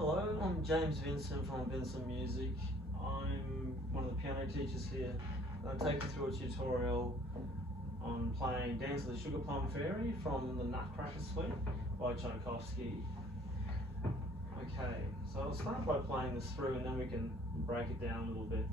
Hello, I'm James Vincent from Vincent Music. I'm one of the piano teachers here. I'll take you through a tutorial on playing Dance of the Sugar Plum Fairy from the Nutcracker Suite by Tchaikovsky. Okay, so I'll start by playing this through and then we can break it down a little bit.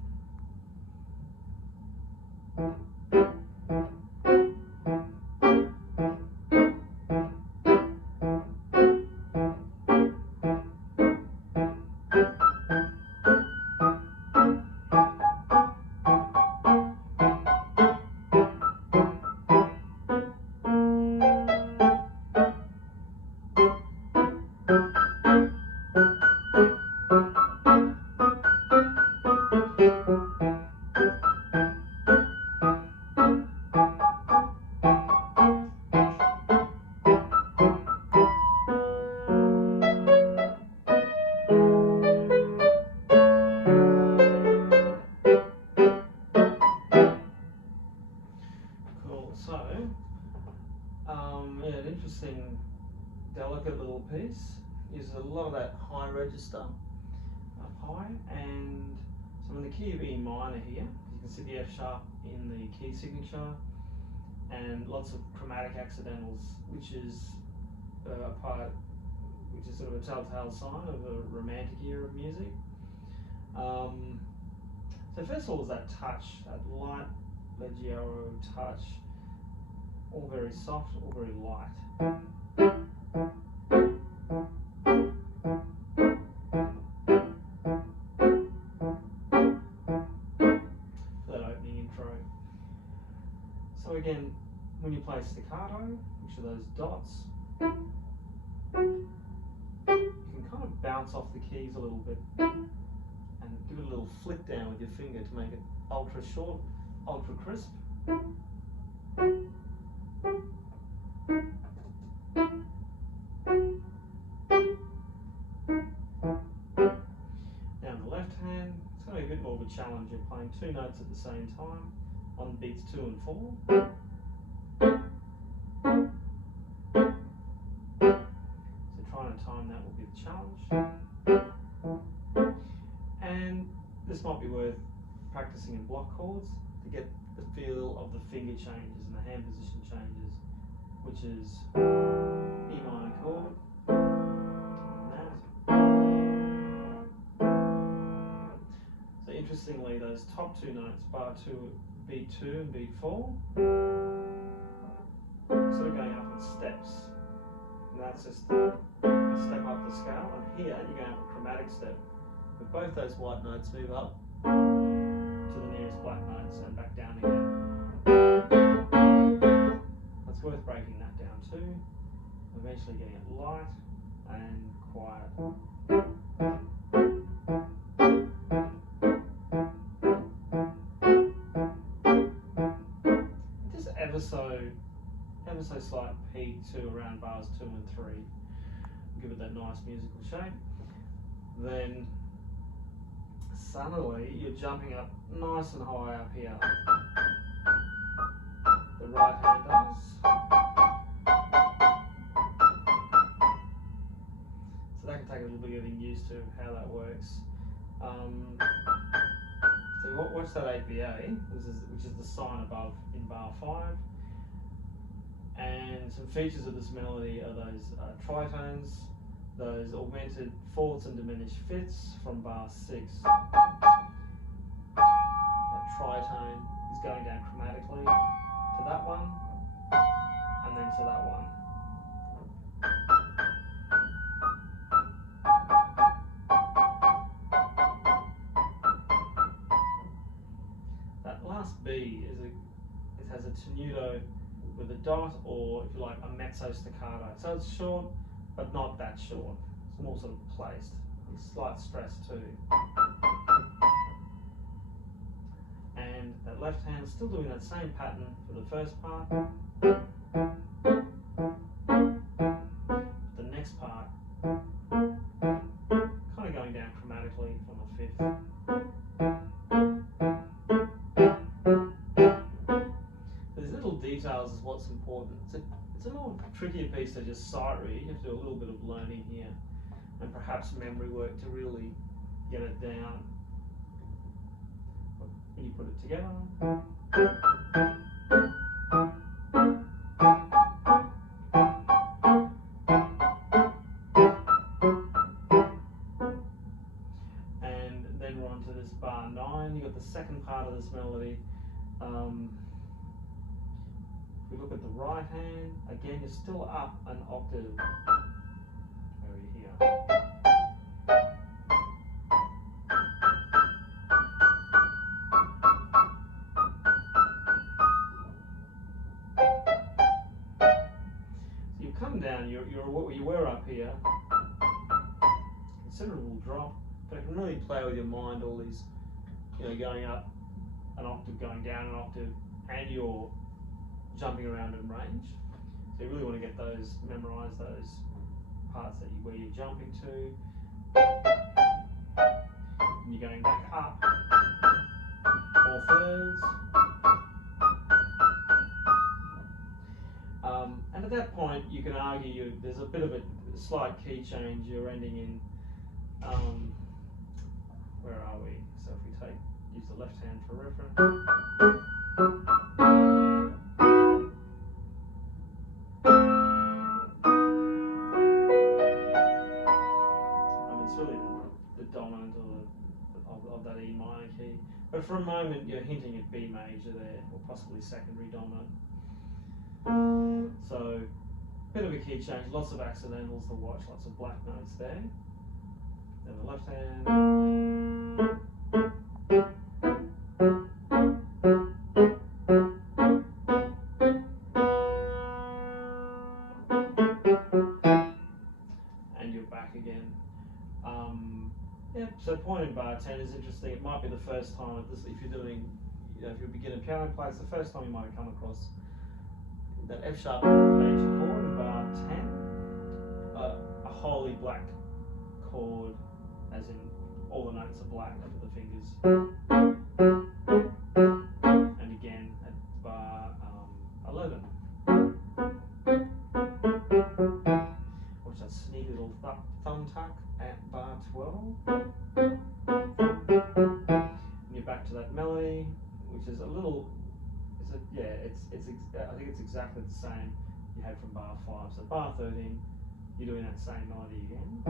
An interesting, delicate little piece. Uses a lot of that high register up high, and so I'm in the key of E minor here. You can see the F sharp in the key signature, and lots of chromatic accidentals, which is sort of a telltale sign of a romantic era of music. So first of all is that touch, that light leggero touch. All very soft, all very light. For that opening intro. So again, when you play staccato, which are those dots, you can kind of bounce off the keys a little bit and give it a little flick down with your finger to make it ultra short, ultra crisp. Now on the left hand, it's going to be a bit more of a challenge. You're playing two notes at the same time on beats 2 and 4. So trying to time that will be the challenge. And this might be worth practicing in block chords to get the feel of the finger changes and the hand position changes, which is E minor chord, and that. So interestingly, those top two notes, bar 2, beat 2 and beat 4, sort of going up in steps. And that's just a step up the scale, and here you're going up a chromatic step. With both those white notes move up to the nearest black notes and back down again. It's worth breaking that down too. Eventually getting it light and quiet. Just ever so slight peak to around bars 2 and 3. Give it that nice musical shape. Then suddenly you're jumping up nice and high up here. The right hand does. So that can take a little bit of getting used to how that works. So watch that ABA, which is the sign above in bar 5. And some features of this melody are those tritones, those augmented fourths and diminished fifths from bar 6. That tritone is going down chromatically to that one, and then to that one. That last B it has a tenuto with a dot, or if you like, a mezzo staccato. So it's short, but not that short. It's more sort of placed. A slight stress too. And that left hand is still doing that same pattern for the first part. The next part, kind of going down chromatically from the 5th. These little details is what's important. It's a more trickier piece to just sight read. You have to do a little bit of learning here. and perhaps memory work to really get it down. When you put it together. And then we're on to this bar 9. You've got the second part of this melody. If we look at the right hand, again you're still up an octave. Where are you here? So you come down, you were up here, considerable drop, but it can really play with your mind, all these, going up an octave, going down an octave, and you're jumping around in range. So you really want to get those, memorize those parts where you're jumping to. And you're going back up 4/3. And at that point, you can argue there's a bit of a slight key change. You're ending in, where are we? So if we use the left hand for reference. It's really the dominant of that E minor key. But for a moment, you're hinting at B major there, or possibly secondary dominant. So, bit of a key change, lots of accidentals to watch, lots of black notes there. Then the left hand. And you're back again. So point in bar 10 is interesting. It might be the first time if you're doing, if you're a beginner piano player, it's the first time you might have come across that F sharp major chord in bar 10, a wholly black chord, as in all the notes are black for the fingers. And again at bar 11. Watch that sneaky little thumb tuck at bar 12. And you're back to that melody, which is a little. I think it's exactly the same you had from bar 5. So bar 13, you're doing that same melody again.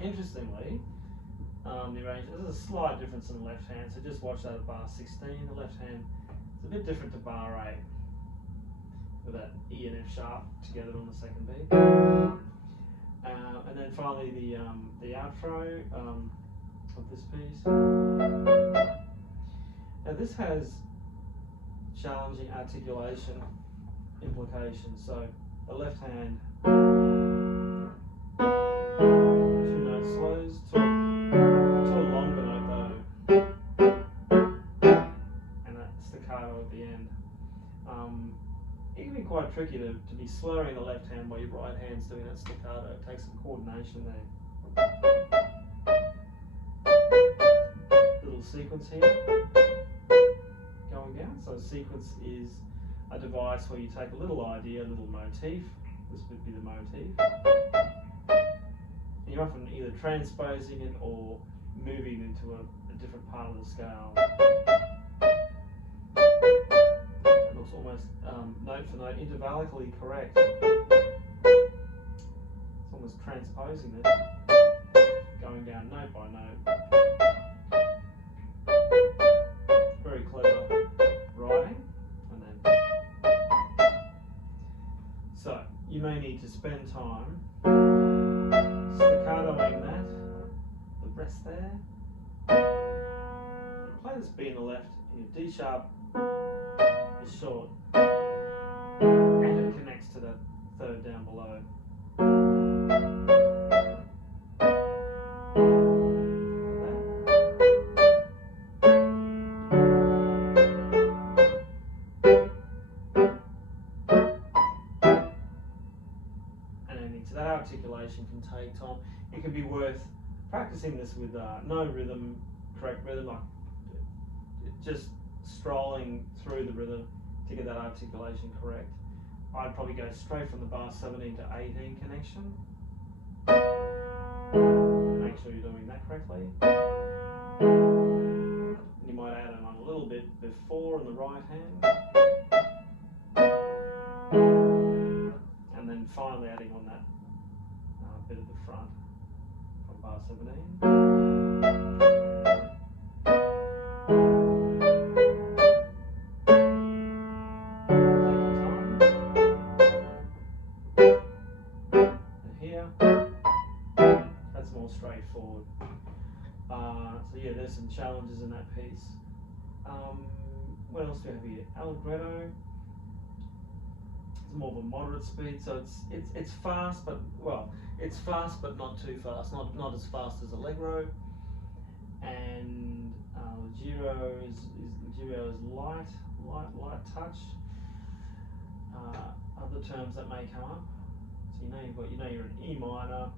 Interestingly, the arrangement, there's a slight difference in the left hand, so just watch that at bar 16. The left hand is a bit different to bar 8. With that E and F sharp together on the second beat, and then finally the outro of this piece. Now this has challenging articulation implications. So the left hand, 2 note slows to a longer note though, and that staccato at the end. It can be quite tricky to be slurring the left hand while your right hand's doing that staccato. It takes some coordination there. Little sequence here going down. So a sequence is a device where you take a little idea, a little motif. This would be the motif. And you're often either transposing it or moving into a different part of the scale. Almost note for note, intervallically correct. It's almost transposing it, going down note by note. Very clever writing. And then, so you may need to spend time staccatoing that, the rest there. Play this B in the left, and your D sharp is short, and it connects to that third down below. And ending. So that articulation can take time. It can be worth practicing this with no rhythm, correct rhythm, like just strolling through the rhythm to get that articulation correct. I'd probably go straight from the bar 17 to 18 connection. Make sure you're doing that correctly. And you might add on a little bit before in the right hand. And then finally adding on that bit at the front from bar 17. More straightforward. So yeah, there's some challenges in that piece. What else do we have here? Allegretto. It's more of a moderate speed, so it's fast, but it's fast, but not too fast. Not as fast as Allegro. And Giro is light touch. Other terms that may come up. So you're an E minor.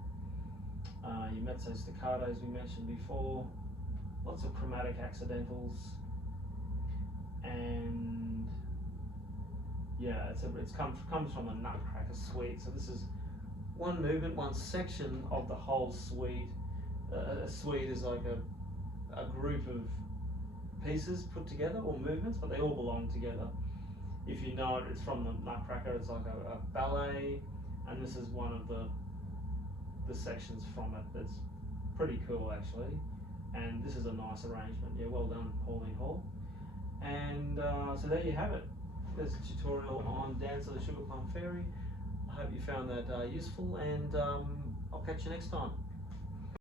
Your mezzo staccatos we mentioned before, lots of chromatic accidentals, and yeah, it comes from a Nutcracker suite. So this is one movement, one section of the whole suite. A suite is like a group of pieces put together, or movements, but they all belong together. If you know it, it's from the Nutcracker. It's like a ballet, and this is one of the sections from it. That's pretty cool actually, and this is a nice arrangement. Yeah, well done, Pauline Hall. And so there you have it. There's a tutorial on Dance of the Sugar Plum Fairy. I hope you found that useful, and I'll catch you next time.